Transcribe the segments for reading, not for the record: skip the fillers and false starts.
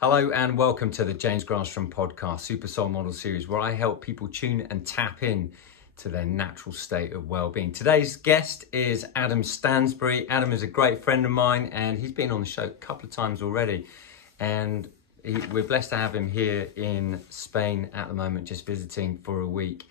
Hello and welcome to the James Granström Podcast, Super Soul Model Series, where I help people tune and tap in to their natural state of well-being. Today's guest is Adam Stansbury. Adam is a great friend of mine and he's been on the show a couple of times already. And we're blessed to have him here in Spain at the moment, just visiting for a week.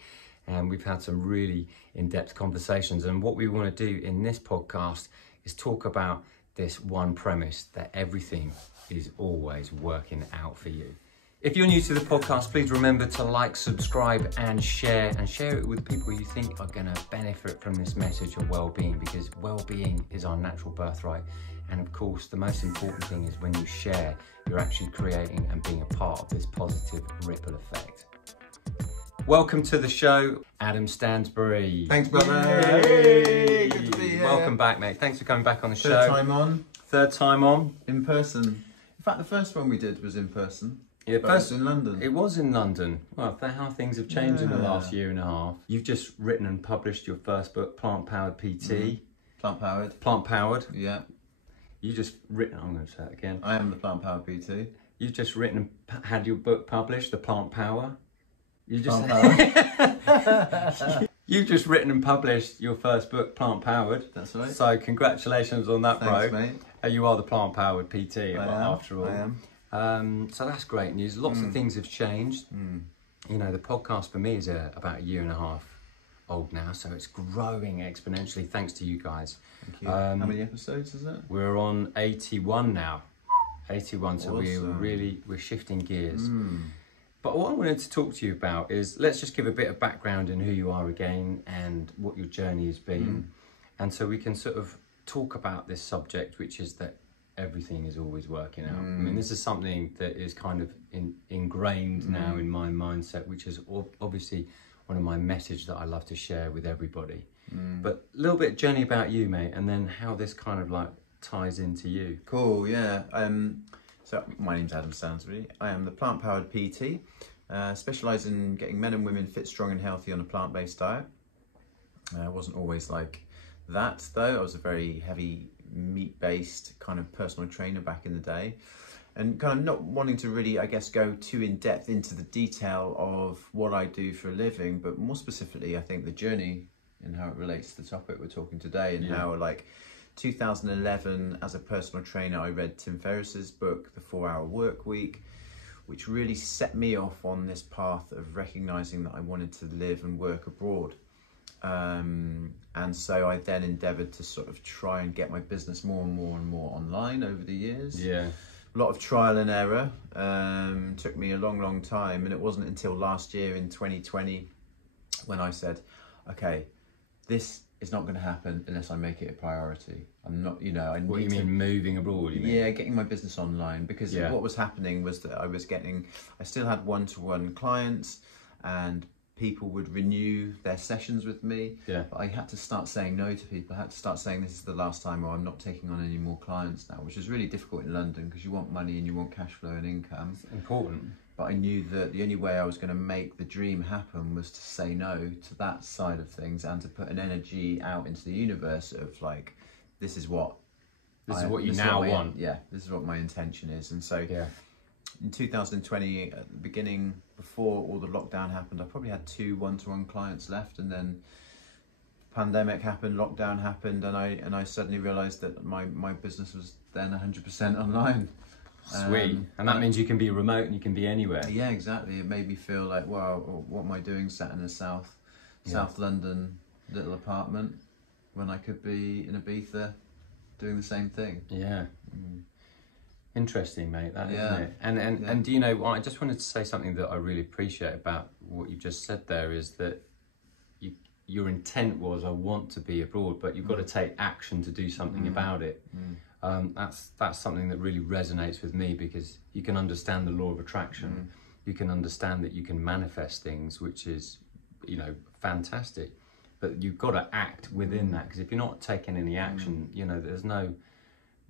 And we've had some really in-depth conversations. And what we want to do in this podcast is talk about this one premise, that everything is always working out for you. If you're new to the podcast, please remember to like, subscribe and share it with people you think are going to benefit from this message of well-being, because well-being is our natural birthright. And of course, the most important thing is when you share, you're actually creating and being a part of this positive ripple effect. Welcome to the show, Adam Stansbury. Thanks, brother. Yay! Good to be here. Welcome back, mate. Thanks for coming back on the show. Third time on. Third time on. In person. In fact, the first one we did was in person. Yeah, but first in London. It was in London. Well, how things have changed in the last year and a half. You've just written and published your first book, Plant Powered PT. Plant Powered. Plant Powered. Yeah. You just written. I'm going to say it again. I am the Plant Powered PT. You've just written and had your book published, The Plant Power. You just. Plant Powered. You've just written and published your first book, Plant Powered. That's right. So congratulations on that, Thanks, bro. mate. You are the Plant Powered PT, after all. I am. So that's great news. Lots of things have changed. You know, the podcast for me is about a year and a half old now, so it's growing exponentially thanks to you guys. Thank you. How many episodes is it? We're on 81 now. 81, so Awesome. we're shifting gears. But what I wanted to talk to you about is, let's just give a bit of background in who you are again and what your journey has been. And so we can sort of talk about this subject, which is that everything is always working out. I mean, this is something that is kind of ingrained now in my mindset, which is obviously one of my messages that I love to share with everybody. But a little bit journey about you, mate, and then how this kind of like ties into you. Cool, yeah. So my name's Adam Stansbury. I am the Plant Powered PT, specialise in getting men and women fit, strong and healthy on a plant-based diet. I wasn't always like that though. I was a very heavy meat-based kind of personal trainer back in the day, and kind of not wanting to really, I guess, go too in depth into the detail of what I do for a living, but more specifically, I think the journey and how it relates to the topic we're talking today, and how like 2011 as a personal trainer, I read Tim Ferriss's book, The 4-Hour Work Week, which really set me off on this path of recognizing that I wanted to live and work abroad. And so I then endeavored to sort of try and get my business more and more online over the years. Yeah. A lot of trial and error. Took me a long time, and it wasn't until last year in 2020 when I said, okay, this is not going to happen unless I make it a priority. I'm not, you know, I need What you mean, moving abroad, you mean? Yeah, getting my business online, because what was happening was that I still had one-to-one clients, and people would renew their sessions with me. Yeah. But I had to start saying no to people. I had to start saying this is the last time, or I'm not taking on any more clients now, which is really difficult in London because you want money and you want cash flow and income. It's important. But I knew that the only way I was going to make the dream happen was to say no to that side of things, and to put an energy out into the universe of like, this is what you now want. Yeah, this is what my intention is. And so in 2020, at the beginning, before all the lockdown happened, I probably had 2 one-to-one clients left, and then pandemic happened, lockdown happened, and I suddenly realized that my business was then 100% online. Sweet. And that means you can be remote and you can be anywhere. Yeah, exactly. It made me feel like, wow, what am I doing sat in a South London little apartment when I could be in Ibiza doing the same thing? Yeah. Interesting, mate, that isn't it? And do you know, I just wanted to say something that I really appreciate about what you just said there, is that your intent was, I want to be abroad, but you've got to take action to do something about it. That's something that really resonates with me, because you can understand the law of attraction. You can understand that you can manifest things, which is, you know, fantastic. But you've got to act within that, because if you're not taking any action, you know, there's no,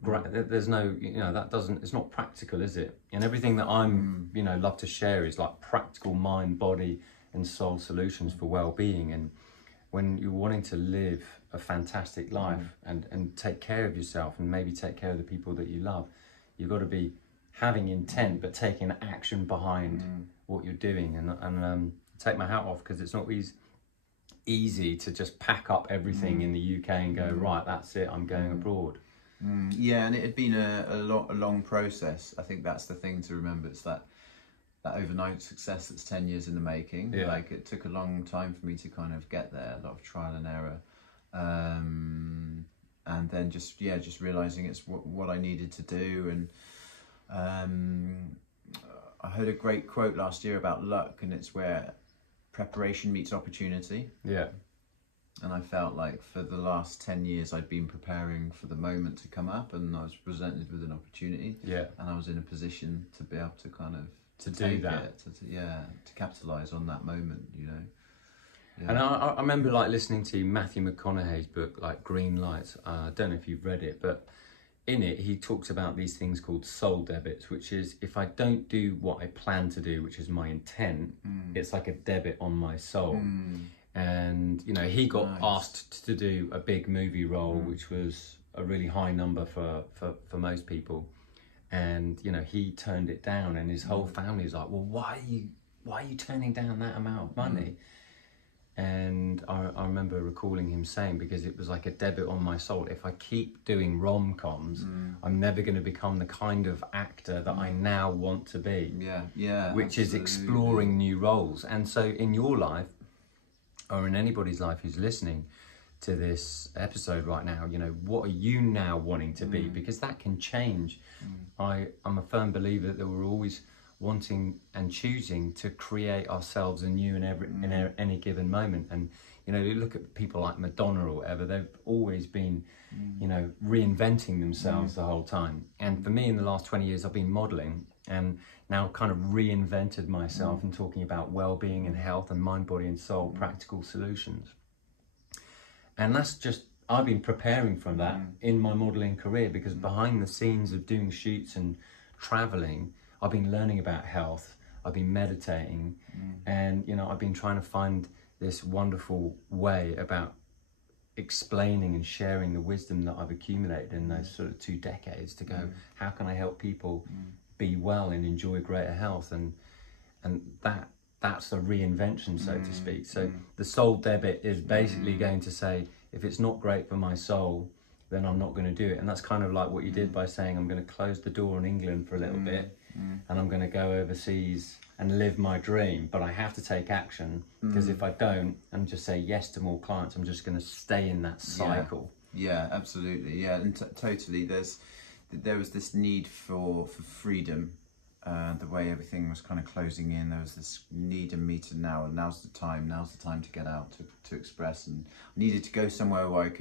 you know, that doesn't, it's not practical, is it? And everything that I'm, you know, love to share is like practical mind, body and soul solutions for well-being. And when you're wanting to live a fantastic life and take care of yourself, and maybe take care of the people that you love, you've got to be having intent, but taking action behind what you're doing. And take my hat off, because it's not easy to just pack up everything in the UK and go, right, that's it, I'm going abroad. Yeah, and it had been a long process. I think that's the thing to remember. It's that overnight success that's 10 years in the making. Yeah. Like, it took a long time for me to kind of get there, a lot of trial and error. And then just realizing it's what I needed to do. And I heard a great quote last year about luck, and it's where preparation meets opportunity. Yeah. And I felt like for the last 10 years I'd been preparing for the moment to come up, and I was presented with an opportunity. Yeah. And I was in a position to be able to kind of do that. To capitalize on that moment, you know. Yeah. And I remember like listening to Matthew McConaughey's book, like Green Lights. I don't know if you've read it, but in it he talks about these things called soul debits, which is if I don't do what I plan to do, which is my intent, it's like a debit on my soul. And you know, he got asked to do a big movie role, which was a really high number for most people, and you know, he turned it down, and his whole family was like, well, why are you turning down that amount of money? And I remember recalling him saying, because it was like a debit on my soul. If I keep doing rom-coms, I'm never going to become the kind of actor that I now want to be. Yeah, which is exploring new roles. And so in your life, or in anybody's life who's listening to this episode right now, you know, what are you now wanting to be? Because that can change. I'm a firm believer that we're always wanting and choosing to create ourselves anew in any given moment. And you know, you look at people like Madonna or whatever, they've always been you know, reinventing themselves the whole time. And for me, in the last 20 years I've been modeling, and now kind of reinvented myself and talking about well-being and health and mind, body and soul, practical solutions. And that's just, I've been preparing from that in my modeling career, because behind the scenes of doing shoots and traveling, I've been learning about health, I've been meditating, and you know, I've been trying to find this wonderful way about explaining and sharing the wisdom that I've accumulated in those sort of 2 decades to go, how can I help people be well and enjoy greater health? And that's a reinvention, so to speak. So the soul debit is basically going to say, if it's not great for my soul, then I'm not going to do it. And that's kind of like what you did by saying, I'm going to close the door on England for a little bit, and I'm going to go overseas and live my dream, but I have to take action, because if I don't and just say yes to more clients, I'm just going to stay in that cycle. Yeah, absolutely. Yeah, and totally. There was this need for freedom. The way everything was kind of closing in, there was this need in me to now's the time to get out, to express, and I needed to go somewhere where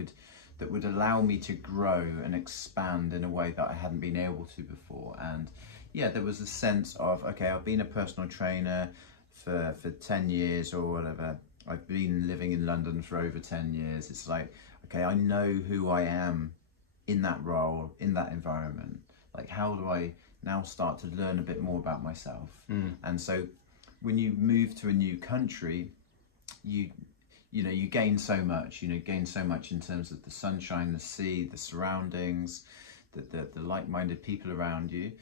that would allow me to grow and expand in a way that I hadn't been able to before. And yeah, there was a sense of, okay, I've been a personal trainer for 10 years or whatever. I've been living in London for over 10 years. It's like, okay, I know who I am in that role, in that environment. Like, how do I now start to learn a bit more about myself? And so when you move to a new country, you gain so much, in terms of the sunshine, the sea, the surroundings, the like-minded people around you.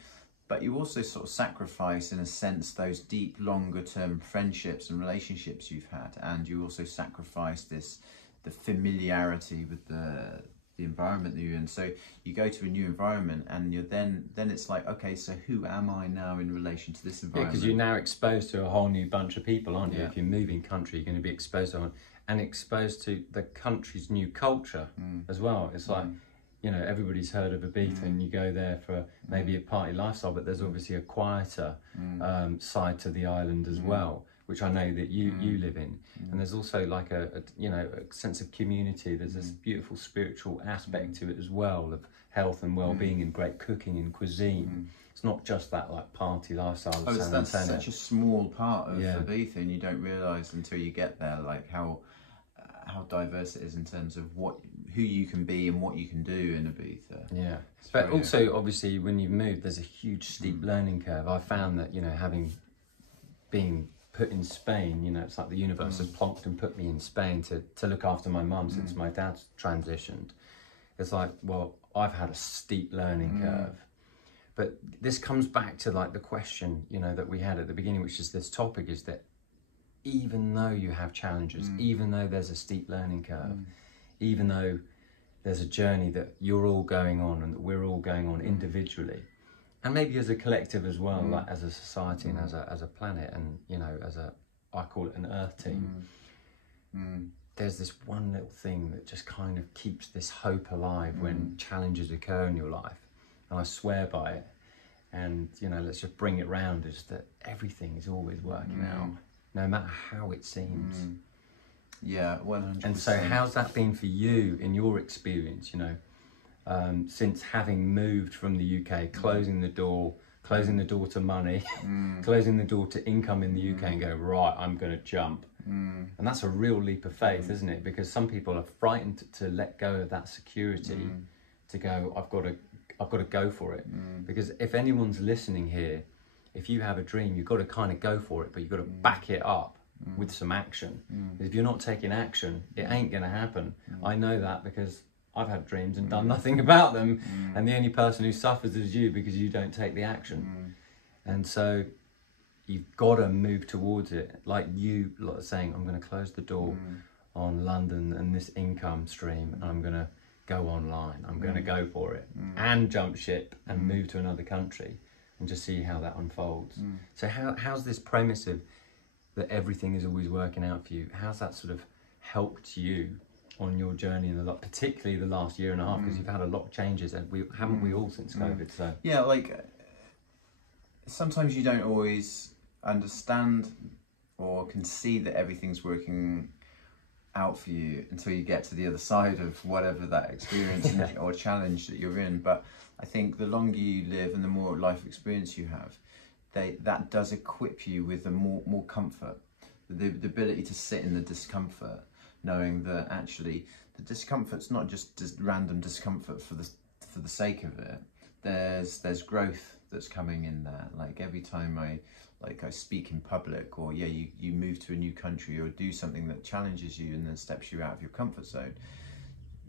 But you also sort of sacrifice, in a sense, those deep, longer-term friendships and relationships you've had. And you also sacrifice the familiarity with the environment that you're in. So you go to a new environment, and then it's like, okay, so who am I now in relation to this environment? Yeah, because you're now exposed to a whole new bunch of people, aren't you? If you're moving country, you're going to be exposed to the country's new culture as well. It's like, you know, everybody's heard of Ibiza, and you go there for maybe a party lifestyle, but there's obviously a quieter side to the island as well, which I know that you live in. And there's also like a sense of community. There's this beautiful spiritual aspect to it as well, of health and well-being and great cooking and cuisine. It's not just that like party lifestyle of San that's Antonio. such a small part of Ibiza, and you don't realise until you get there, like how diverse it is in terms of who you can be and what you can do in Ibiza. Yeah, but also obviously when you've moved, there's a huge steep learning curve. I found that, you know, having been put in Spain, you know, it's like the universe has plonked and put me in Spain to look after my mum since my dad's transitioned. It's like, well, I've had a steep learning curve, But this comes back to like the question, you know, that we had at the beginning, which is this topic, is that even though you have challenges, even though there's a steep learning curve, even though there's a journey that you're all going on and that we're all going on individually, and maybe as a collective as well, like as a society and as a planet, and, you know, I call it an earth team, there's this one little thing that just kind of keeps this hope alive when challenges occur in your life. And I swear by it. And, you know, let's just bring it round, is that everything is always working out, no matter how it seems. Yeah, 100%. And so how's that been for you in your experience, you know, since having moved from the UK, closing the door to money, closing the door to income in the UK and go, right, I'm going to jump. And that's a real leap of faith, isn't it? Because some people are frightened to let go of that security, to go, I've got to go for it. Because if anyone's listening here, if you have a dream, you've got to kind of go for it, but you've got to back it up with some action. If you're not taking action, it ain't going to happen. I know that because I've had dreams and done nothing about them. And the only person who suffers is you, because you don't take the action. And so you've got to move towards it. Like you lot are saying, I'm going to close the door on London and this income stream, and I'm going to go online. I'm going to go for it and jump ship and move to another country and just see how that unfolds. So how's this premise of that everything is always working out for you, how's that sort of helped you on your journey in particularly the last year and a half, because you've had a lot of changes, and haven't we all since COVID? So yeah, like sometimes you don't always understand or can see that everything's working out for you until you get to the other side of whatever that experience or challenge that you're in. But I think the longer you live and the more life experience you have, that does equip you with more comfort, the ability to sit in the discomfort, knowing that actually the discomfort's not just random discomfort for the sake of it. There's growth that's coming in there. Like every time I speak in public, or you move to a new country or do something that challenges you and then steps you out of your comfort zone,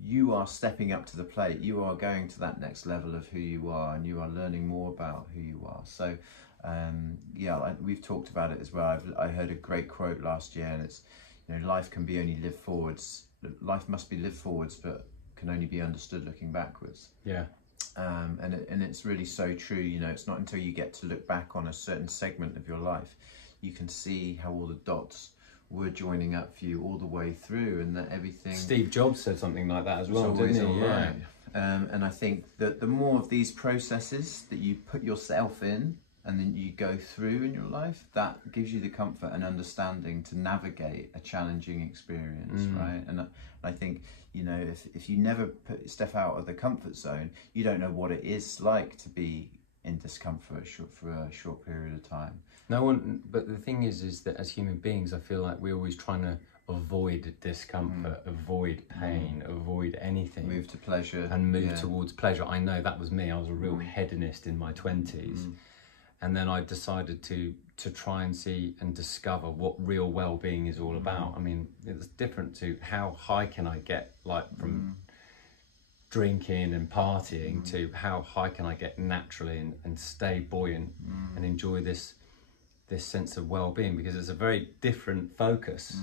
you are stepping up to the plate. You are going to that next level of who you are, and you are learning more about who you are. So we've talked about it as well. I heard a great quote last year, and it's, you know, life can be only lived forwards. Life must be lived forwards, but can only be understood looking backwards. Yeah. And it's really so true. You know, it's not until you get to look back on a certain segment of your life, you can see how all the dots were joining up for you all the way through, and that everything. Steve Jobs said something like that as well, didn't he? Yeah. And I think that the more of these processes that you put yourself in, and then you go through in your life, that gives you the comfort and understanding to navigate a challenging experience, right? And I think, you know, if you never step out of the comfort zone, you don't know what it is like to be in discomfort for a short period of time. No one, but the thing is that as human beings, I feel like we're always trying to avoid discomfort, avoid pain, avoid anything. Move to pleasure. And move towards pleasure. I know that was me. I was a real hedonist in my 20s. And then I decided to try and see and discover what real well-being is all about. I mean, it's different to how high can I get, like from drinking and partying, to how high can I get naturally and stay buoyant and enjoy this sense of well-being, because it's a very different focus.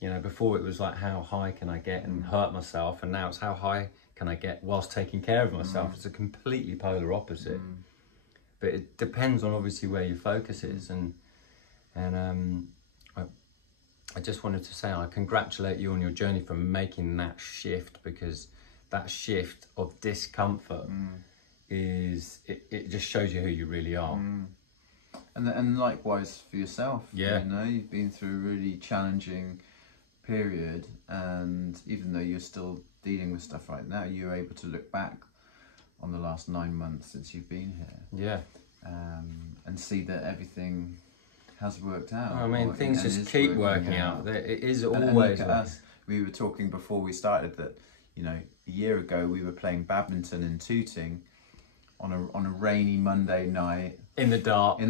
You know, before it was like, how high can I get and hurt myself, and now it's how high can I get whilst taking care of myself. It's a completely polar opposite. But it depends on obviously where your focus is, and I just wanted to say I congratulate you on your journey from making that shift, because that shift of discomfort it just shows you who you really are. And likewise for yourself. Yeah. You know, you've been through a really challenging period, and even though you're still dealing with stuff right now, you're able to look back on the last 9 months since you've been here. And see that everything has worked out. I mean, things just keep working out. It is always. And look at us. We were talking before we started that, you know, a year ago we were playing badminton in Tooting on a rainy Monday night. In the dark.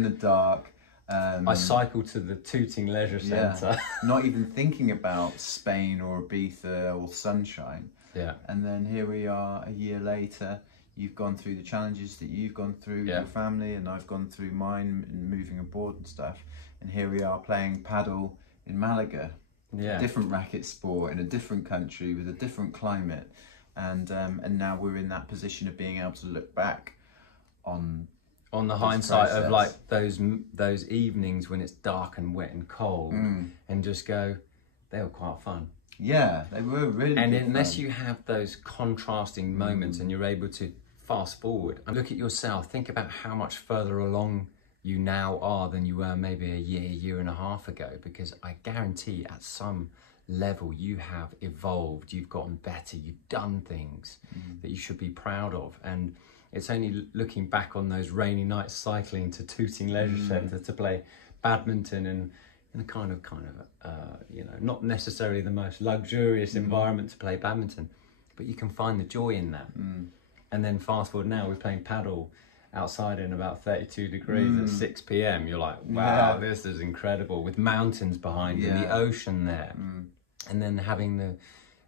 I cycled to the Tooting Leisure Centre. Not even thinking about Spain or Ibiza or sunshine. Yeah. And then here we are a year later, you've gone through the challenges that you've gone through with your family, and I've gone through mine in moving abroad and stuff. And here we are playing paddle in Malaga, a different racket sport in a different country with a different climate, and now we're in that position of being able to look back on the hindsight of like those evenings when it's dark and wet and cold, and just go, they were quite fun. Yeah, they were really. And unless you have those contrasting moments and you're able to fast forward and look at yourself, think about how much further along you now are than you were maybe a year and a half ago, because I guarantee at some level you have evolved, you've gotten better, you've done things that you should be proud of. And it's only looking back on those rainy nights cycling to Tooting Leisure Centre to play badminton and in a kind of you know, not necessarily the most luxurious environment to play badminton, but you can find the joy in that. And then fast forward now, we're playing paddle outside in about 32 degrees at 6 p.m. You're like, wow, this is incredible, with mountains behind you and the ocean there. And then having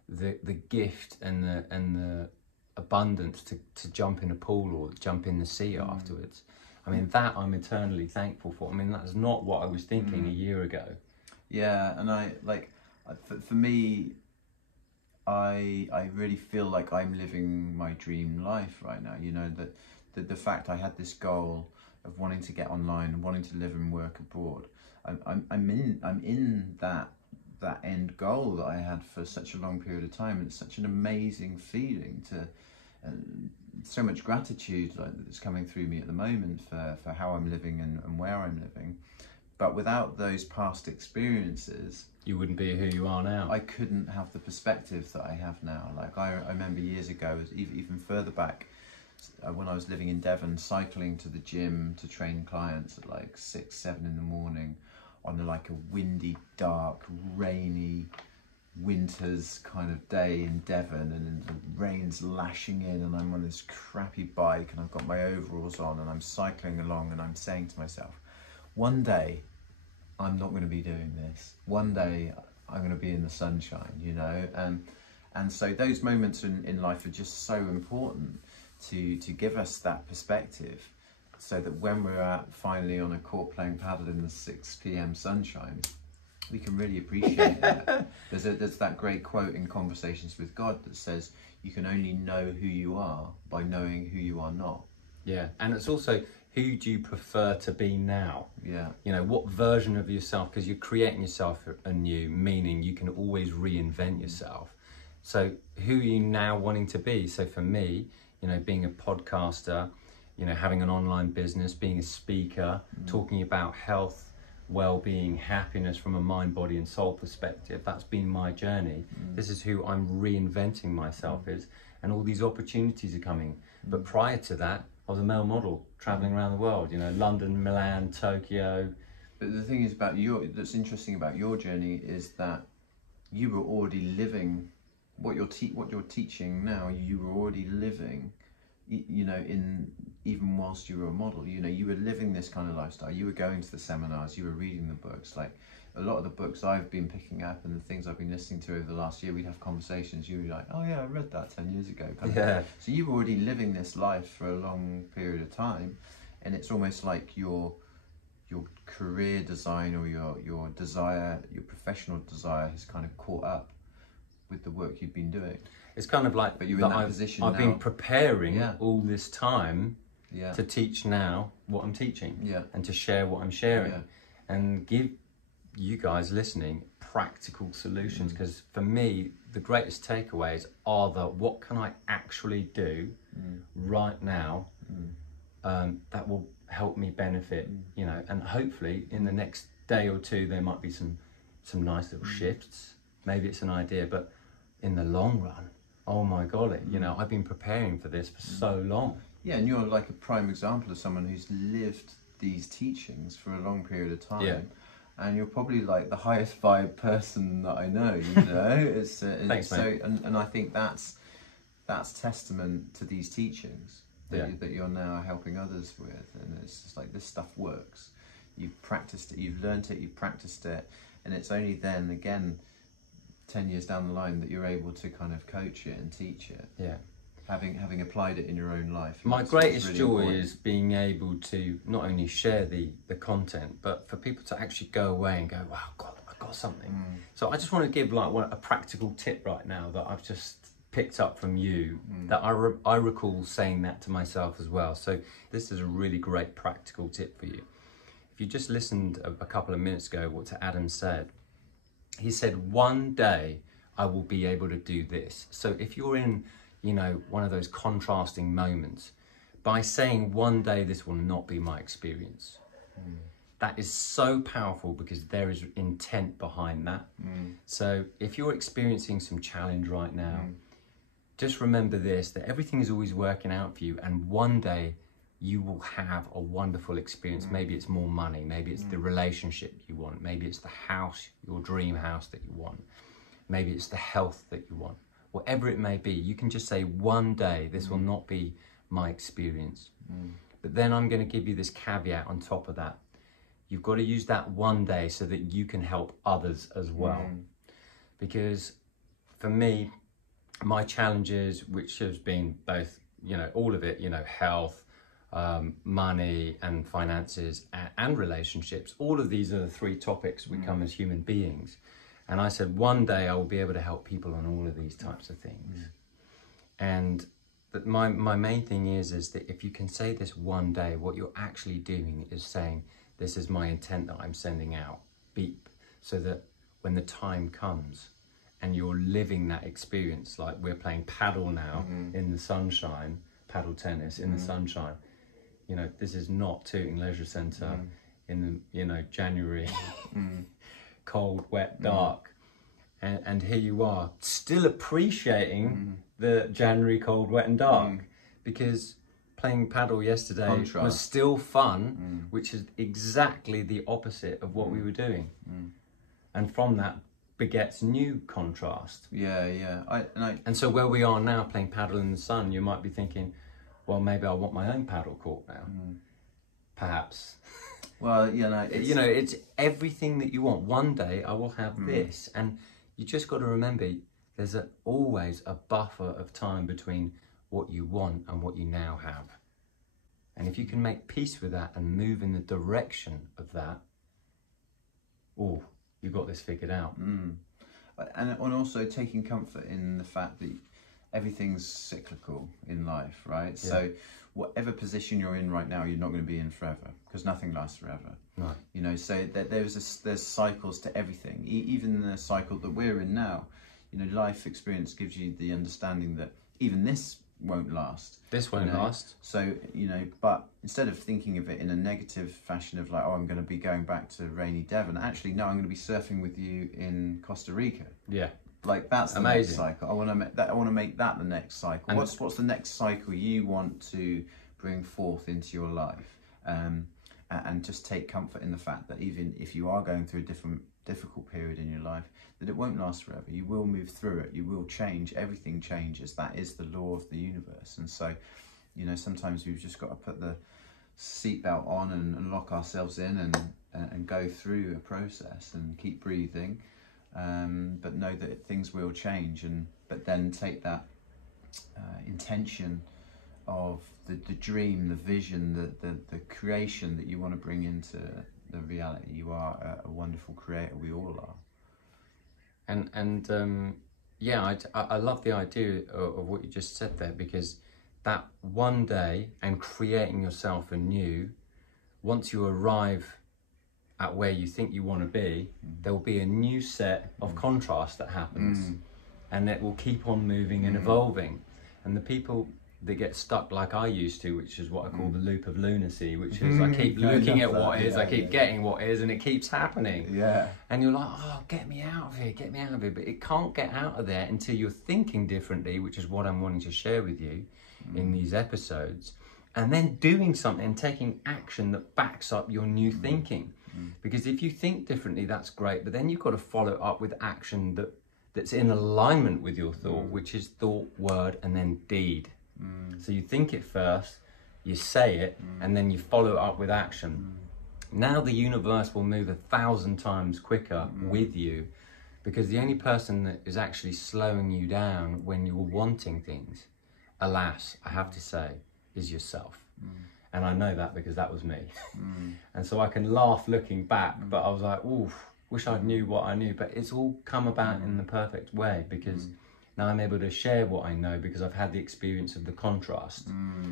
the gift and the abundance to jump in a pool or jump in the sea afterwards. I mean, that I'm eternally thankful for. I mean, that's not what I was thinking a year ago. Yeah, and I like, for me, I really feel like I'm living my dream life right now. You know, that the fact I had this goal of wanting to get online and wanting to live and work abroad. I'm in that end goal that I had for such a long period of time. It's such an amazing feeling to. So much gratitude that's coming through me at the moment for how I'm living and where I'm living. But without those past experiences, you wouldn't be who you are now. I couldn't have the perspective that I have now. Like I remember years ago, even further back, when I was living in Devon, cycling to the gym to train clients at like 6, 7 in the morning on like a windy, dark, rainy winter's kind of day in Devon, and the rain's lashing in, and I'm on this crappy bike and I've got my overalls on and I'm cycling along, and I'm saying to myself, one day I'm not going to be doing this. One day I'm going to be in the sunshine, you know. And so those moments in life are just so important to give us that perspective, so that when we're finally on a court playing paddle in the 6 p.m. sunshine, we can really appreciate that. There's that great quote in Conversations with God that says, you can only know who you are by knowing who you are not. Yeah, and it's also, who do you prefer to be now? Yeah. You know, what version of yourself, because you're creating yourself anew, meaning you can always reinvent yourself. So who are you now wanting to be? So for me, you know, being a podcaster, you know, having an online business, being a speaker, talking about health, well-being, happiness from a mind, body and soul perspective, that's been my journey. This is who I'm reinventing myself as, and all these opportunities are coming. But prior to that, I was a male model traveling around the world, you know, London, Milan, Tokyo. But the thing is that's interesting about your journey is that you were already living what you're teaching now. You were already living, you know, even whilst you were a model, you know, you were living this kind of lifestyle. You were going to the seminars, you were reading the books. Like a lot of the books I've been picking up and the things I've been listening to over the last year, we'd have conversations. You'd be like, oh yeah, I read that 10 years ago. So you were already living this life for a long period of time, and it's almost like your career design or your desire, your professional desire has kind of caught up with the work you've been doing. It's kind of like, but you're in that position now. I've been preparing all this time to teach now what I'm teaching, and to share what I'm sharing, and give you guys listening practical solutions. Because for me, the greatest takeaways are what can I actually do right now that will help me benefit, you know, and hopefully in the next day or two there might be some nice little shifts. Maybe it's an idea, but in the long run, oh my golly, you know, I've been preparing for this for so long. Yeah, and you're like a prime example of someone who's lived these teachings for a long period of time. Yeah. And you're probably like the highest vibe person that I know, you know. Thanks, so, mate. And I think that's testament to these teachings that you're now helping others with. And it's just like, this stuff works. You've practiced it, you've learned it, you've practiced it, and it's only then, again, 10 years down the line that you're able to kind of coach it and teach it. Yeah. having applied it in your own life. My That's greatest really joy important. is being able to not only share the content, but for people to actually go away and go, wow, God, I got something. So I just want to give like a practical tip right now that I've just picked up from you, that I recall saying that to myself as well. So this is a really great practical tip for you. If you just listened a couple of minutes ago what Adam said, he said, one day I will be able to do this. So if you're in, you know, one of those contrasting moments, by saying one day this will not be my experience, that is so powerful because there is intent behind that. So if you're experiencing some challenge right now, just remember this, that everything is always working out for you, and one day you will have a wonderful experience. Maybe it's more money, maybe it's the relationship you want, maybe it's the house, your dream house that you want, maybe it's the health that you want. Whatever it may be, you can just say, one day this will not be my experience. But then I'm going to give you this caveat on top of that. You've got to use that one day so that you can help others as well. Because for me, my challenges, which has been both, you know, all of it, you know, health, money and finances and relationships, all of these are the three topics we come as human beings. And I said, one day I will be able to help people on all of these types of things. And that my main thing is that if you can say this one day, what you're actually doing is saying, this is my intent that I'm sending out, beep, so that when the time comes and you're living that experience, like we're playing paddle now in the sunshine, paddle tennis in the sunshine. You know, this is not Tooting Leisure Centre in the, you know, January, cold, wet, dark. And here you are, still appreciating the January cold, wet and dark, because playing paddle yesterday was still fun, which is exactly the opposite of what we were doing. And from that begets new contrast. And so where we are now playing paddle in the sun, you might be thinking, well, maybe I want my own paddle court now. Perhaps. Well, you know, it's everything that you want. One day I will have this, and you just got to remember there's always a buffer of time between what you want and what you now have. And if you can make peace with that and move in the direction of that, oh, you got this figured out. And also taking comfort in the fact that everything's cyclical in life, right? So whatever position you're in right now, you're not going to be in forever, because nothing lasts forever. No. You know, so there's cycles to everything. Even the cycle that we're in now, you know, life experience gives you the understanding that even this won't last. This won't last. So, you know, but instead of thinking of it in a negative fashion of like, oh, I'm going to be going back to rainy Devon, actually, no, I'm going to be surfing with you in Costa Rica. Yeah. Like that's the next cycle. I want to make that the next cycle. And what's the next cycle you want to bring forth into your life? And just take comfort in the fact that even if you are going through a difficult period in your life, that it won't last forever. You will move through it. You will change. Everything changes. That is the law of the universe. And so, you know, sometimes we've just got to put the seatbelt on and lock ourselves in and go through a process and keep breathing. But know that things will change, but then take that intention of the dream, the vision, the creation that you want to bring into the reality. You are a wonderful creator. We all are. I love the idea of what you just said there, because that one day and creating yourself anew, once you arrive at where you think you want to be, there will be a new set of contrast that happens, and it will keep on moving and evolving. And the people that get stuck like I used to, which is what I call the loop of lunacy, which is I keep looking at what is, I keep getting what is, and it keeps happening. And you're like, oh, get me out of here, get me out of here. But it can't get out of there until you're thinking differently, which is what I'm wanting to share with you in these episodes. And then doing something, taking action that backs up your new thinking. Because if you think differently, that's great, but then you've got to follow up with action that's in alignment with your thought, which is thought, word, and then deed. So you think it first, you say it, and then you follow it up with action. Now the universe will move 1,000 times quicker with you, because the only person that is actually slowing you down when you're wanting things alas, I have to say, is yourself. And I know that because that was me. And so I can laugh looking back, but I was like, oof, wish I knew what I knew. But it's all come about in the perfect way, because now I'm able to share what I know because I've had the experience of the contrast.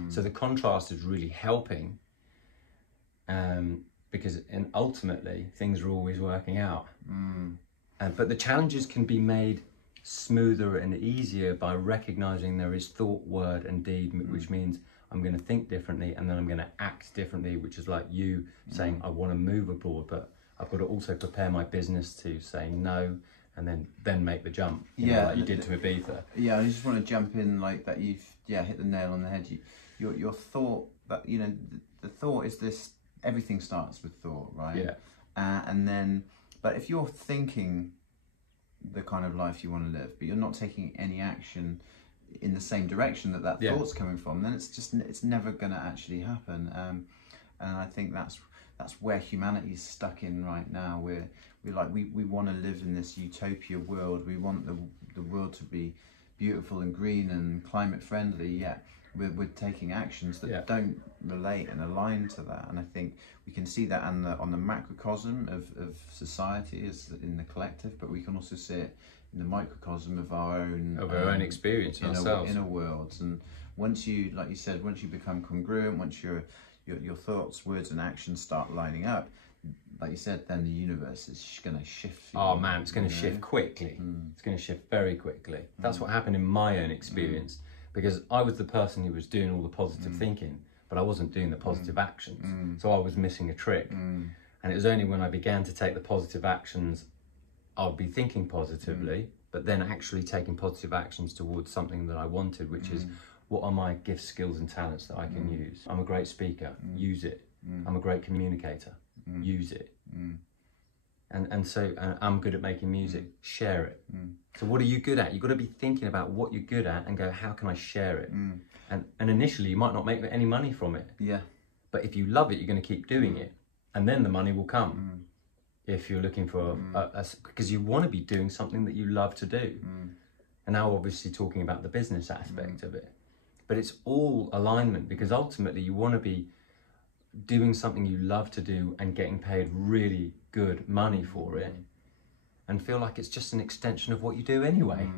So the contrast is really helping, because ultimately things are always working out. But the challenges can be made smoother and easier by recognizing there is thought, word and deed, which means I'm going to think differently and then I'm going to act differently, which is like you saying I want to move abroad, but I've got to also prepare my business to say no and then make the jump, like you did to Ibiza. Yeah, I just want to jump in like that. You've hit the nail on the head. Your thought, that the thought is this. Everything starts with thought, right? Yeah. And then, but if you're thinking the kind of life you want to live, but you're not taking any action in the same direction that thought's coming from, then it's never going to actually happen. And I think that's where humanity's stuck in right now. We want to live in this utopia world. We want the world to be beautiful and green and climate friendly. Yet we're taking actions that don't relate and align to that. And I think we can see that on the macrocosm of society, as in the collective, but we can also see it in the microcosm of our own experience inner worlds. And once you, like you said, once you become congruent, once your thoughts, words and actions start lining up, like you said, then the universe is going to shift. Oh man, it's going to shift quickly. It's going to shift very quickly. That's what happened in my own experience, because I was the person who was doing all the positive thinking, but I wasn't doing the positive actions. So I was missing a trick. And it was only when I began to take the positive actions, I would be thinking positively, but then actually taking positive actions towards something that I wanted, which is, what are my gifts, skills and talents that I can use? I'm a great speaker, use it. I'm a great communicator, use it. And so I'm good at making music, share it. So what are you good at? You've got to be thinking about what you're good at and go, how can I share it? And initially you might not make any money from it. Yeah. But if you love it, you're going to keep doing it. And then the money will come. If you're looking for because you want to be doing something that you love to do. And now obviously talking about the business aspect of it. But it's all alignment, because ultimately you want to be doing something you love to do and getting paid really good money for it, and feel like it's just an extension of what you do anyway.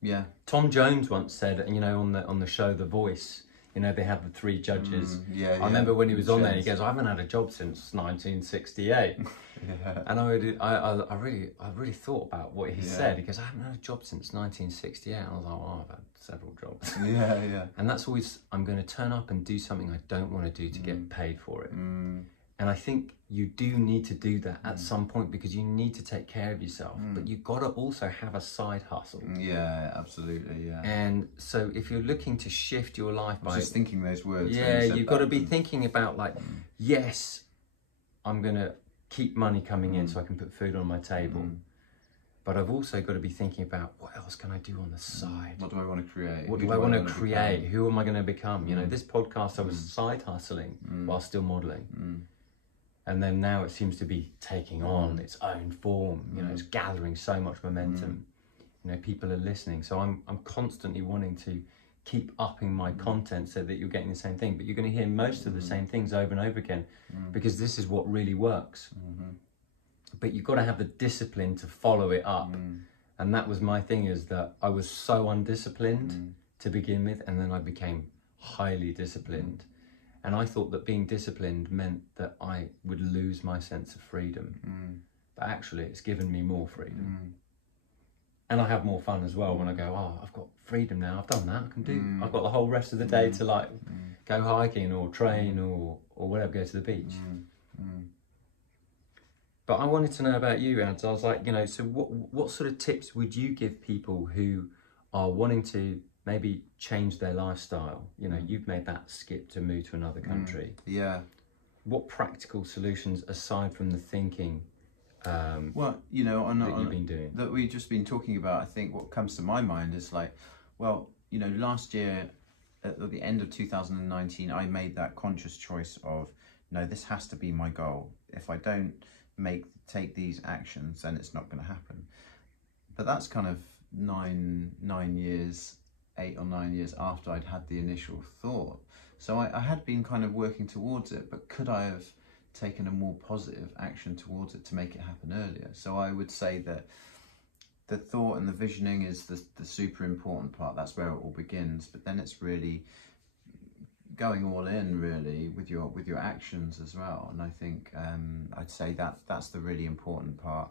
Yeah. Tom Jones once said, on the show The Voice, they had the 3 judges. I remember when he was on there, he goes, I haven't had a job since 1968. And I really thought about what he said. He goes, I haven't had a job since 1968. And I was like, well, I've had several jobs. And that's always, I'm going to turn up and do something I don't want to do to get paid for it. And I think you do need to do that at some point, because you need to take care of yourself, but you've got to also have a side hustle. Yeah, absolutely, yeah. And so if you're looking to shift your life by... just thinking those words. Yeah, you've got to be thinking about like, yes, I'm going to keep money coming in so I can put food on my table. But I've also got to be thinking about, what else can I do on the side? What do I want to create? What do I want to create? Who am I going to become? This podcast, I was side hustling while still modelling. And then now it seems to be taking on its own form. It's gathering so much momentum. People are listening. So I'm constantly wanting to keep upping my content so that you're getting the same thing. But you're going to hear most of the same things over and over again, because this is what really works. But you've got to have the discipline to follow it up. And that was my thing, is that I was so undisciplined to begin with, and then I became highly disciplined. And I thought that being disciplined meant that I would lose my sense of freedom. But actually, it's given me more freedom. And I have more fun as well when I go, oh, I've got freedom now. I've done that. I can do. I've got the whole rest of the day to like go hiking or train or whatever, go to the beach. But I wanted to know about you, Ads. I was like, so what sort of tips would you give people who are wanting to maybe change their lifestyle? You've made that skip to move to another country. What practical solutions, aside from the thinking, that you've been doing, that we've just been talking about? I think what comes to my mind is like, last year at the end of 2019, I made that conscious choice of, no, this has to be my goal. If I don't take these actions, then it's not going to happen. But that's kind of nine years 8 or 9 years after I'd had the initial thought. So I had been kind of working towards it, but could I have taken a more positive action towards it to make it happen earlier? So I would say that the thought and the visioning is the super important part. That's where it all begins. But then it's really going all in, really, with your actions as well. And I think I'd say that's the really important part.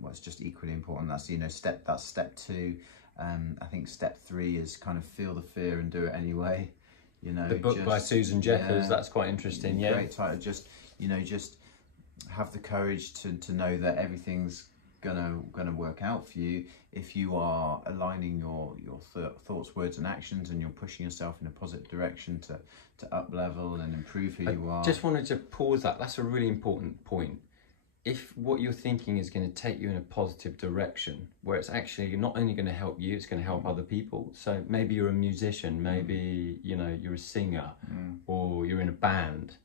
What's just equally important, that's step 2. I think step 3 is kind of feel the fear and do it anyway. The book by Susan Jeffers, that's quite interesting. Yeah, great title. Just have the courage to know that everything's gonna work out for you if you are aligning your thoughts, words and actions, and you're pushing yourself in a positive direction to up level and improve who you are. Just wanted to pause that. That's a really important point. If what you're thinking is going to take you in a positive direction, where it's actually not only going to help you, it's going to help other people. So maybe you're a musician, maybe you're a singer, or you're in a band.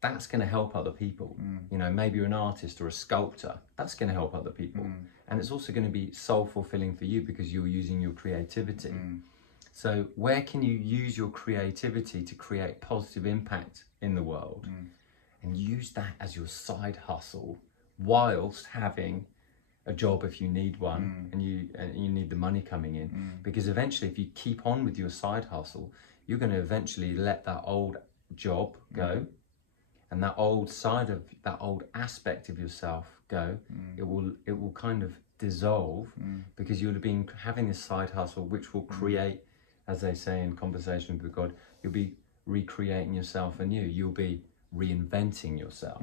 That's going to help other people. Maybe you're an artist or a sculptor. That's going to help other people. And it's also going to be soul fulfilling for you because you're using your creativity. So where can you use your creativity to create positive impact in the world, and use that as your side hustle whilst having a job if you need one, and you need the money coming in? Because eventually, if you keep on with your side hustle, you're going to eventually let that old job go, and that old aspect of yourself go. It will kind of dissolve, because you'll have been having this side hustle, which will create, as they say in Conversations with God, you'll be recreating yourself anew. You'll be reinventing yourself.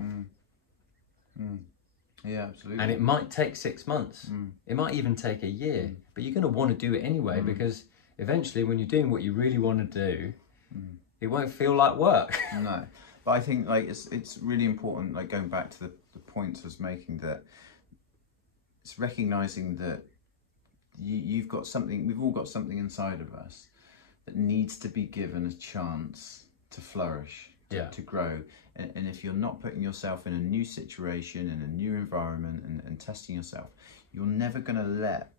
Yeah, absolutely. And it might take 6 months. It might even take a year, but you're going to want to do it anyway, because eventually when you're doing what you really want to do, it won't feel like work. No, but I think it's really important, going back to the points I was making, that it's recognizing that you've got something, we've all got something inside of us that needs to be given a chance to flourish, to grow. And if you're not putting yourself in a new situation, in a new environment, and testing yourself, you're never going to let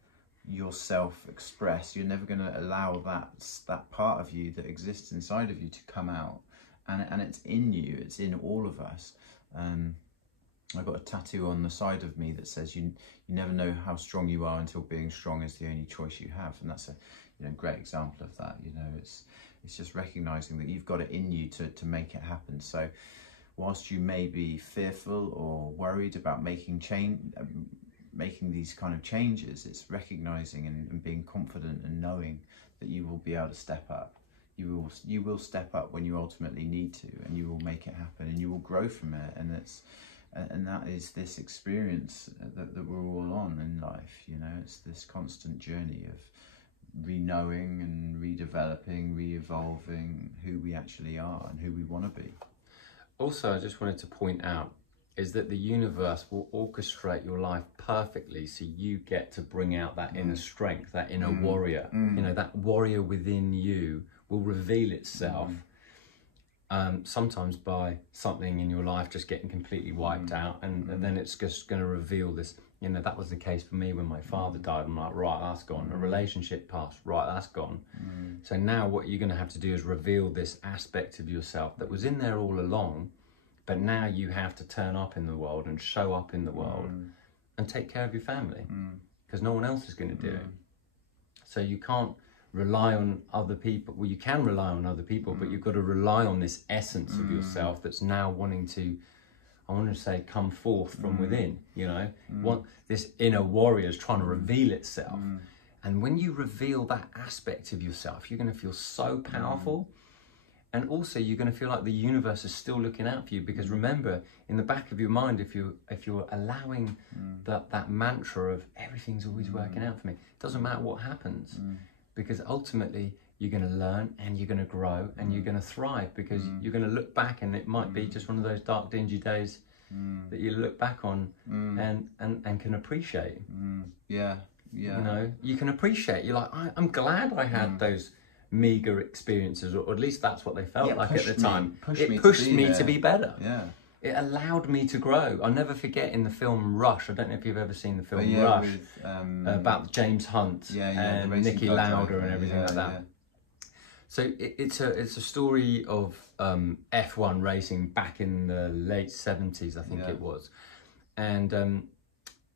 yourself express. You're never going to allow that part of you that exists inside of you to come out. And it's in you. It's in all of us. I've got a tattoo on the side of me that says you never know how strong you are until being strong is the only choice you have. And that's a great example of that. It's just recognizing that you've got it in you to make it happen. So whilst you may be fearful or worried about making these kind of changes, it's recognizing and being confident and knowing that you will be able to step up. You will step up when you ultimately need to, and you will make it happen, and you will grow from it. And that is this experience that we're all on in life. It's this constant journey of re-knowing and redeveloping, re-evolving who we actually are and who we want to be. Also, I just wanted to point out is that the universe will orchestrate your life perfectly, so you get to bring out that inner strength, that inner warrior. That warrior within you will reveal itself, sometimes by something in your life just getting completely wiped out, and then it's just going to reveal this. That was the case for me when my father died. I'm like, right, that's gone. A relationship passed, right, that's gone. So now what you're going to have to do is reveal this aspect of yourself that was in there all along, but now you have to turn up in the world and show up in the world and take care of your family, because no one else is going to do it. So you can't rely on other people. Well, you can rely on other people, but you've got to rely on this essence of yourself that's now wanting to, I want to say, come forth from within. This inner warrior is trying to reveal itself. And when you reveal that aspect of yourself, you're going to feel so powerful. And also you're going to feel like the universe is still looking out for you, because remember, in the back of your mind, if you're allowing that mantra of everything's always working out for me, it doesn't matter what happens, because ultimately you're going to learn and you're going to grow and you're going to thrive, because you're going to look back, and it might be just one of those dark, dingy days that you look back on and can appreciate. You can appreciate. You're like, I'm glad I had those meager experiences, or at least that's what they felt like at the time. It pushed me to be better. it allowed me to grow. I'll never forget in the film Rush. I don't know if you've ever seen the film Rush, with, about James Hunt and Niki Lauda and everything like that. So it's a story of F1 racing back in the late 70s, I think it was. And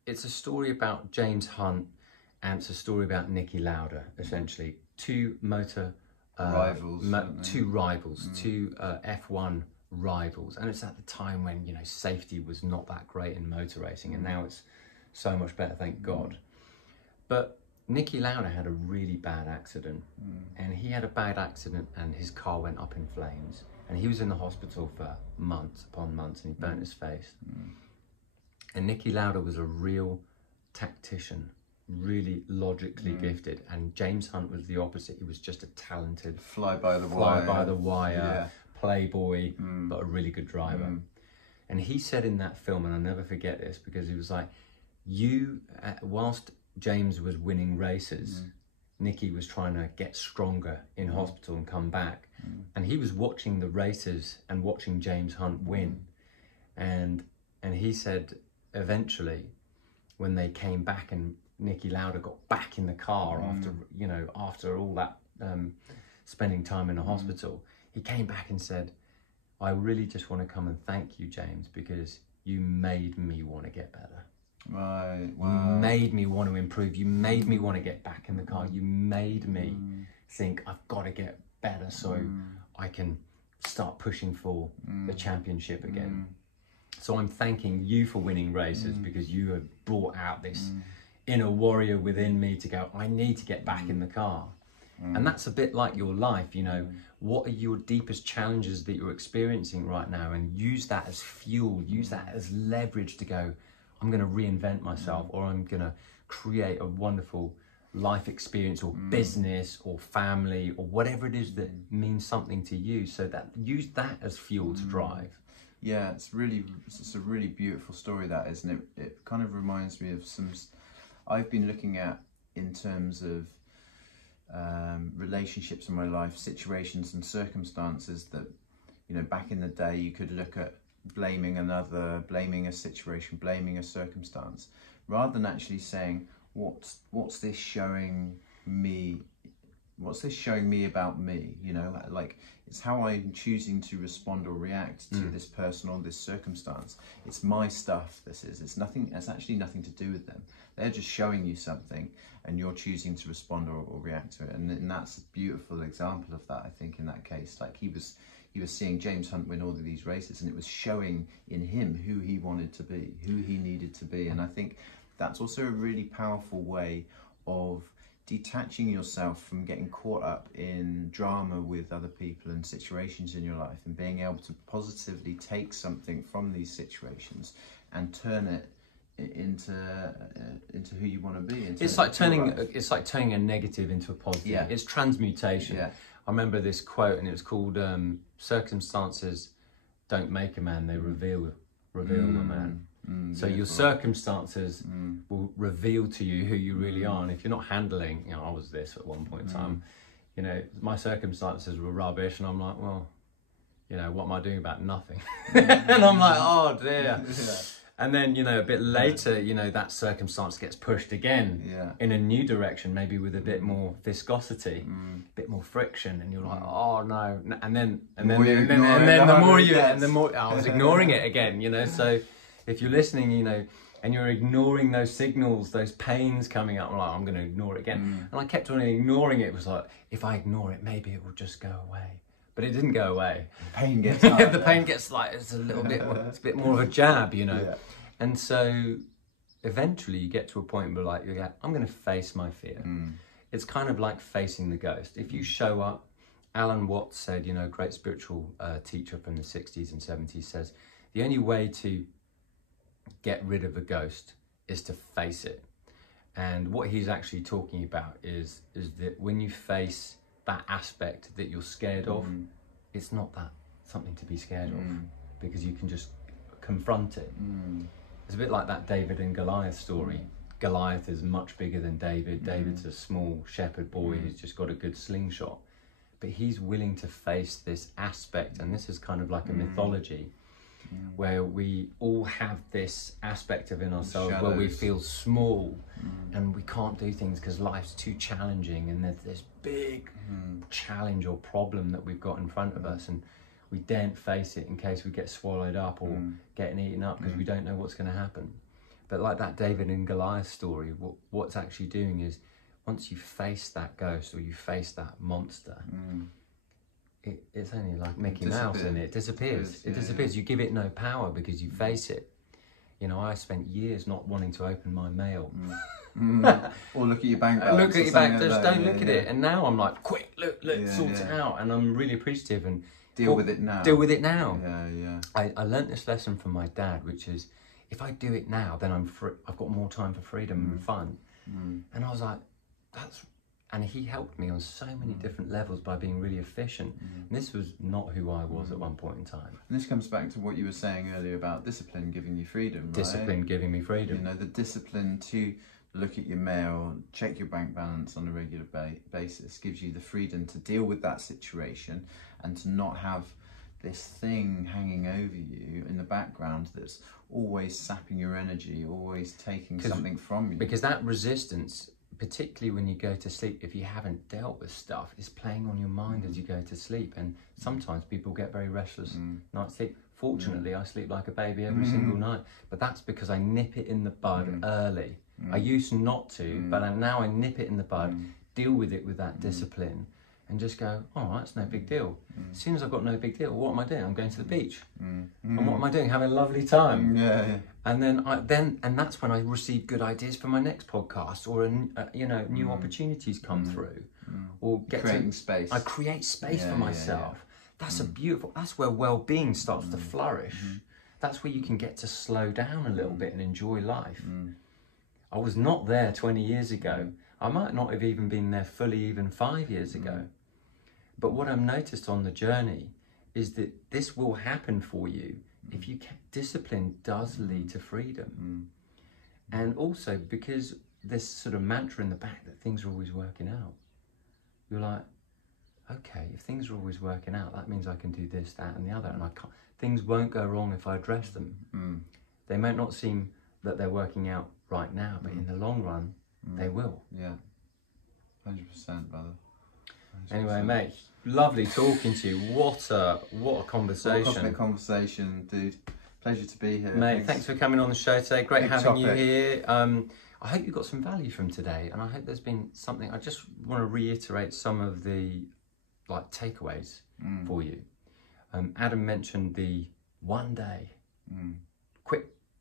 it's a story about James Hunt, and it's a story about Niki Lauda, essentially. Two rivals, two F1 rivals. And it's at the time when, you know, safety was not that great in motor racing, and now it's so much better, thank God. But Niki Lauda had a really bad accident, and he had a bad accident and his car went up in flames, and he was in the hospital for months upon months, and he burnt his face. And Niki Lauda was a real tactician, really logically gifted, and James Hunt was the opposite. He was just a talented fly by the wire playboy, but a really good driver. And he said in that film, and I'll never forget this, because he was like, whilst James was winning races, Niki was trying to get stronger in hospital and come back, and he was watching the races and watching James Hunt win, and he said eventually when they came back and Niki Lauda got back in the car after all that spending time in a hospital, he came back and said, I really just want to come and thank you, James, because you made me want to get better. Right. Wow. You made me want to improve. You made me want to get back in the car. You made me think I've got to get better so I can start pushing for the championship again. So I'm thanking you for winning races, because you have brought out this inner warrior within me to go, I need to get back in the car. And that's a bit like your life, you know, what are your deepest challenges that you're experiencing right now, and use that as fuel, use that as leverage to go, I'm going to reinvent myself, or I'm going to create a wonderful life experience or business or family or whatever it is that means something to you. So that use that as fuel to drive. Yeah, it's a really beautiful story, that, isn't it? It kind of reminds me of some I've been looking at in terms of relationships in my life, situations and circumstances that, you know, back in the day you could look at blaming another, blaming a situation, blaming a circumstance, rather than actually saying, what's this showing me? What's this showing me about me? You know, like, it's how I'm choosing to respond or react to this person or this circumstance. It's my stuff, this is. It's actually nothing to do with them. They're just showing you something and you're choosing to respond or react to it. And that's a beautiful example of that, I think, in that case. Like, he was seeing James Hunt win all of these races, and it was showing in him who he wanted to be, who he needed to be. And I think that's also a really powerful way of detaching yourself from getting caught up in drama with other people and situations in your life, and being able to positively take something from these situations and turn it into who you want to be. It's like turning a negative into a positive. Yeah. It's transmutation. Yeah. I remember this quote, and it was called "Circumstances don't make a man; they reveal a man." So your circumstances will reveal to you who you really are, and if you're not handling, you know, I was this at one point in time, you know, my circumstances were rubbish, and I'm like, well, you know, what am I doing about nothing? And I'm like, oh dear. And then, you know, a bit later, you know, that circumstance gets pushed again in a new direction, maybe with a bit more viscosity, a bit more friction, and you're like, oh no. And then the more I was ignoring it again, you know. So if you're listening, you know, and you're ignoring those signals, those pains coming up, I'm like, I'm going to ignore it again. And I kept on ignoring it. It was like, if I ignore it, maybe it will just go away. But it didn't go away. The pain gets harder. The pain gets like, it's a little bit, it's a bit more of a jab, you know. Yeah. And so eventually you get to a point where, like, you're like, I'm going to face my fear. It's kind of like facing the ghost. If you show up, Alan Watts said, you know, great spiritual teacher from the 60s and 70s, says, the only way to get rid of a ghost is to face it. And what he's actually talking about is that when you face that aspect that you're scared of, it's not that something to be scared of, because you can just confront it. It's a bit like that David and Goliath story. Goliath is much bigger than David. David's a small shepherd boy who's just got a good slingshot, but he's willing to face this aspect, and this is kind of like a mythology where we all have this aspect of in ourselves Shadows. where we feel small and we can't do things because life's too challenging, and there's this big challenge or problem that we've got in front of us, and we daren't face it in case we get swallowed up or getting eaten up because we don't know what's going to happen. But like that David and Goliath story, what's actually doing is, once you face that ghost or you face that monster, it's only like Mickey Mouse, and it disappears. It disappears. You give it no power because you face it. You know, I spent years not wanting to open my mail. Or look at your bank balance. Look at your bank, just don't look at it. And now I'm like, quick, look, sort it out. And I'm really appreciative and deal with it now. Deal with it now. Yeah. I learnt this lesson from my dad, which is, if I do it now, then I'm free. I've got more time for freedom and fun. And I was like, and he helped me on so many different levels by being really efficient. And this was not who I was at one point in time. And this comes back to what you were saying earlier about discipline giving you freedom, right? Discipline giving me freedom. You know, the discipline to look at your mail, check your bank balance on a regular basis gives you the freedom to deal with that situation and to not have this thing hanging over you in the background that's always sapping your energy, always taking something from you. Because that resistance, particularly when you go to sleep, if you haven't dealt with stuff, it's playing on your mind as you go to sleep. And sometimes people get very restless night's sleep. Fortunately, I sleep like a baby every single night, but that's because I nip it in the bud early. I used not to, but now I nip it in the bud, deal with it with that discipline, and just go, all right, it's no big deal. As soon as I've got no big deal, what am I doing? I'm going to the beach. And what am I doing? Having a lovely time. And then that's when I receive good ideas for my next podcast, or new opportunities come through, or creating space. I create space for myself. That's a beautiful. That's where well-being starts to flourish. That's where you can get to slow down a little bit and enjoy life. I was not there 20 years ago. I might not have even been there fully even 5 years ago. But what I've noticed on the journey is that this will happen for you if you can. Discipline does lead to freedom. And also because this sort of mantra in the back that things are always working out. You're like, okay, if things are always working out, that means I can do this, that and the other. And things won't go wrong if I address them. They might not seem that they're working out right now, but in the long run, they will. 100%, brother. 100%. Anyway, mate, lovely talking to you. What a conversation. What a cosmic conversation, dude. Pleasure to be here. Mate, thanks for coming on the show today. Great having you topic. here. I hope you got some value from today, and I hope there's been something. I just want to reiterate some of the takeaways for you. Adam mentioned the one day.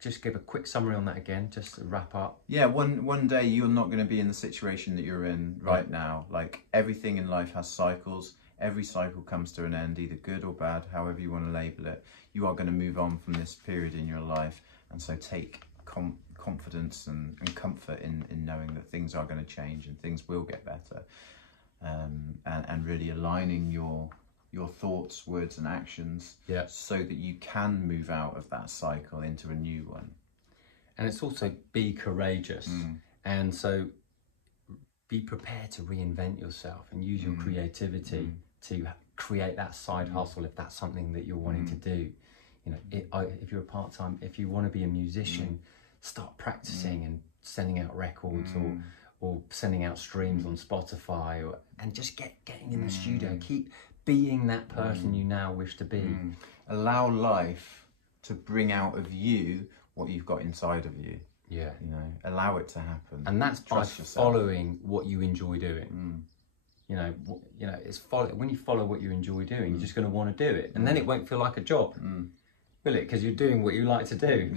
Just give a quick summary on that again, just to wrap up. Yeah, one day you're not going to be in the situation that you're in right now. Like, everything in life has cycles. Every cycle comes to an end, either good or bad, however you want to label it. You are going to move on from this period in your life. And so take confidence and comfort in knowing that things are going to change and things will get better. And really aligning your thoughts, words and actions so that you can move out of that cycle into a new one. And it's also be courageous. And so be prepared to reinvent yourself and use your creativity to create that side hustle if that's something that you're wanting to do. You know, if you're a part-time, if you want to be a musician, start practicing and sending out records or sending out streams on Spotify, and just getting in the studio. Keep being that person you now wish to be. Allow life to bring out of you what you've got inside of you. You know, allow it to happen. And that's by following what you enjoy doing. You know, it's when you follow what you enjoy doing, you're just going to want to do it, and then it won't feel like a job, will it? Because you're doing what you like to do.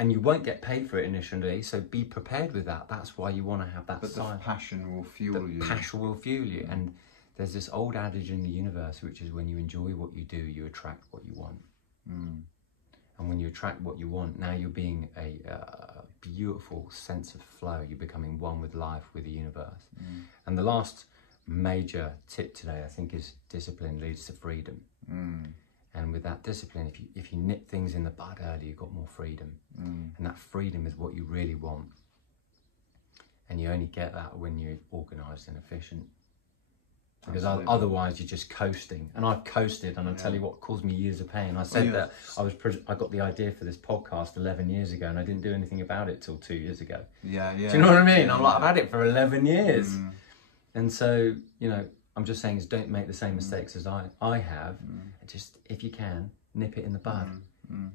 And you won't get paid for it initially, so be prepared with that. That's why you want to have that side. But the passion will fuel you. Passion will fuel you. And there's this old adage in the universe, which is when you enjoy what you do, you attract what you want. And when you attract what you want, now you're being a beautiful sense of flow. You're becoming one with life, with the universe. And the last major tip today, I think, is discipline leads to freedom. And with that discipline, if you nip things in the bud early, you've got more freedom. And that freedom is what you really want. And you only get that when you're organised and efficient. Because Absolutely. otherwise you're just coasting, and I've coasted, and I'll tell you what caused me years of pain. I said that I got the idea for this podcast 11 years ago, and I didn't do anything about it till 2 years ago. Yeah. Do you know what I mean? I'm like, I've had it for 11 years. And so, you know, I'm just saying is don't make the same mistakes as I have. Just, if you can, nip it in the bud.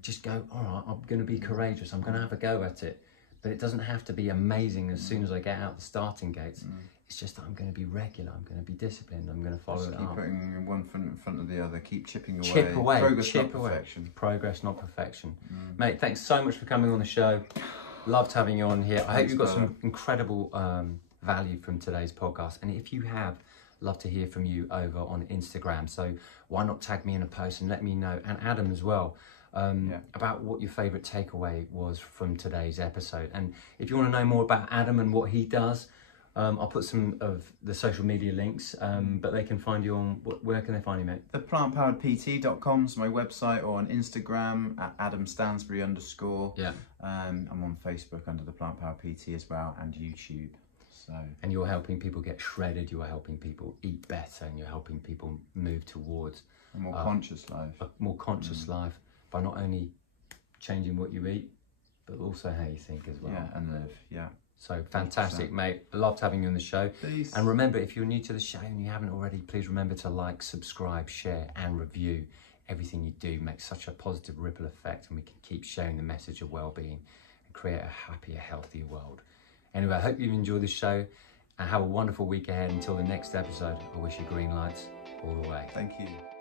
Just go, all right, I'm going to be courageous. I'm going to have a go at it. But it doesn't have to be amazing as soon as I get out the starting gates. It's just that I'm going to be regular. I'm going to be disciplined. I'm going to follow it up. Keep putting one foot in front of the other. Keep chipping away. Chip away. Progress, not perfection. Progress, not perfection. Mate, thanks so much for coming on the show. Loved having you on here. I hope you've got some incredible value from today's podcast. And if you have, love to hear from you over on Instagram. So why not tag me in a post and let me know, and Adam as well, about what your favourite takeaway was from today's episode. And if you want to know more about Adam and what he does, I'll put some of the social media links, but they can find you on, where can they find you, mate? theplantpoweredpt.com is my website, or on Instagram at Adam Stansbury _. Yeah. I'm on Facebook under the Plant Powered PT as well, and YouTube. So. And you're helping people get shredded, you're helping people eat better, and you're helping people move towards a more conscious life. A more conscious life, by not only changing what you eat, but also how you think as well. Yeah, and live, yeah. So fantastic, 100%. Mate. Loved having you on the show. Please. And remember, if you're new to the show and you haven't already, please remember to like, subscribe, share, and review. Everything you do makes such a positive ripple effect, and we can keep sharing the message of well-being and create a happier, healthier world. Anyway, I hope you've enjoyed the show, and have a wonderful week ahead. Until the next episode, I wish you green lights all the way. Thank you.